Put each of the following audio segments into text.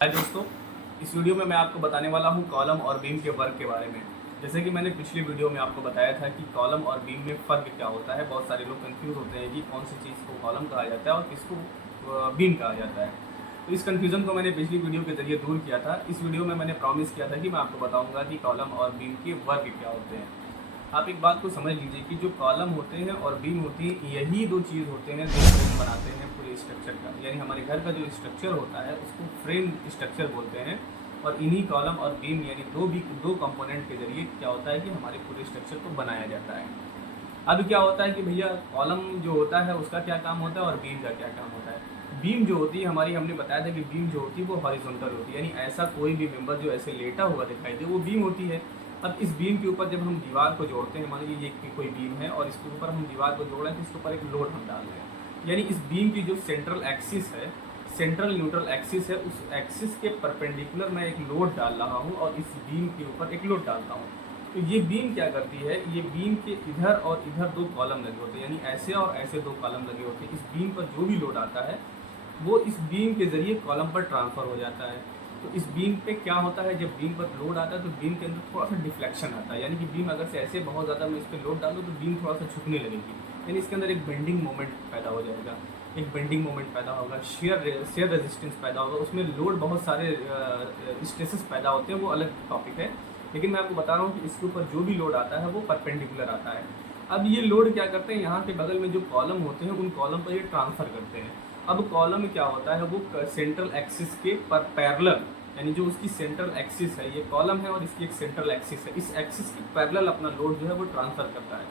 हाय दोस्तों, इस वीडियो में मैं आपको बताने वाला हूँ कॉलम और बीम के वर्क के बारे में। जैसे कि मैंने पिछली वीडियो में आपको बताया था कि कॉलम और बीम में फ़र्क क्या होता है। बहुत सारे लोग कंफ्यूज होते हैं कि कौन सी चीज़ को कॉलम कहा जाता है और किसको बीम कहा जाता है। तो इस कन्फ्यूज़न को मैंने पिछली वीडियो के ज़रिए दूर किया था। इस वीडियो में मैंने प्रॉमिस किया था कि मैं आपको बताऊँगा कि कॉलम और बीम के वर्क क्या होते हैं। आप एक बात को समझ लीजिए कि जो कॉलम होते हैं और बीम होती है, यही दो चीज़ होते हैं जो फ्रेम बनाते हैं पूरे स्ट्रक्चर का। यानी हमारे घर का जो स्ट्रक्चर होता है उसको फ्रेम स्ट्रक्चर बोलते हैं। और इन्हीं कॉलम और बीम यानी दो कंपोनेंट के जरिए क्या होता है कि हमारे पूरे स्ट्रक्चर को बनाया जाता है। अब क्या होता है कि भैया कॉलम जो होता है उसका क्या काम होता है और बीम का क्या काम होता है। बीम जो होती है हमारी, हमने बताया था कि बीम जो होती है वो हॉरिजॉन्टल होती है, यानी ऐसा कोई भी मेंबर जो ऐसे लेटा हुआ दिखाई दे वो बीम होती है। अब इस बीम के ऊपर जब हम दीवार को जोड़ते हैं, मान लीजिए ये कोई बीम है और इसके ऊपर हम दीवार को जोड़ रहे हैं तो इसके ऊपर एक लोड हम डाल रहे हैं। यानी इस बीम की जो सेंट्रल एक्सिस है, सेंट्रल न्यूट्रल एक्सिस है, उस एक्सिस के परपेंडिकुलर मैं एक लोड डाल रहा हूँ और इस बीम के ऊपर एक लोड डालता हूँ। तो ये बीम क्या करती है, ये बीम के इधर और इधर दो कॉलम लगे होते हैं, यानी ऐसे और ऐसे दो कॉलम लगे होते हैं। इस बीम पर जो भी लोड आता है वो इस बीम के ज़रिए कॉलम पर ट्रांसफ़र हो जाता है। तो इस बीम पे क्या होता है, जब बीम पर लोड आता है तो बीम के अंदर थोड़ा सा डिफ्लेक्शन आता है, यानी कि बीम अगर से ऐसे बहुत ज़्यादा मैं इस पर लोड डालूँ तो बीम थोड़ा सा झुकने लगेगी। यानी इसके अंदर एक बेंडिंग मोमेंट पैदा हो जाएगा, एक बेंडिंग मोमेंट पैदा होगा, शेयर रेजिस्टेंस पैदा होगा, उसमें लोड बहुत सारे स्ट्रेसेस पैदा होते हैं, वो अलग टॉपिक है। लेकिन मैं आपको बता रहा हूँ कि इसके ऊपर जो भी लोड आता है वो परपेंडिकुलर आता है। अब ये लोड क्या करते हैं, यहाँ के बगल में जो कॉलम होते हैं उन कॉलम पर ये ट्रांसफ़र करते हैं। अब कॉलम क्या होता है, वो सेंट्रल एक्सिस के पर पैरेलल, यानी जो उसकी सेंट्रल एक्सिस है, ये कॉलम है और इसकी एक सेंट्रल एक्सिस है, इस एक्सिस के पैरेलल अपना लोड जो है वो ट्रांसफ़र करता है।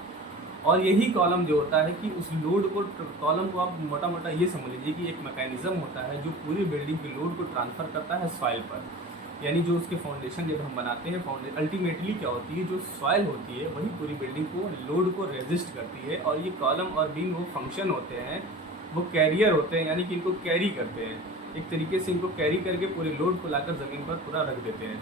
और यही कॉलम जो होता है कि उस लोड को, कॉलम को आप मोटा मोटा ये समझ लीजिए कि एक मैकेनिज्म होता है जो पूरी बिल्डिंग के लोड को ट्रांसफ़र करता है सॉइल पर। यानी जो उसके फाउंडेशन जब हम बनाते हैं, अल्टीमेटली क्या होती है, जो सॉइल होती है वही पूरी बिल्डिंग को, लोड को रेजिस्ट करती है। और ये कॉलम और बीम वो फंक्शन होते हैं, वो कैरियर होते हैं, यानी कि इनको कैरी करते हैं। एक तरीके से इनको कैरी करके पूरे लोड को लाकर ज़मीन पर पूरा रख देते हैं।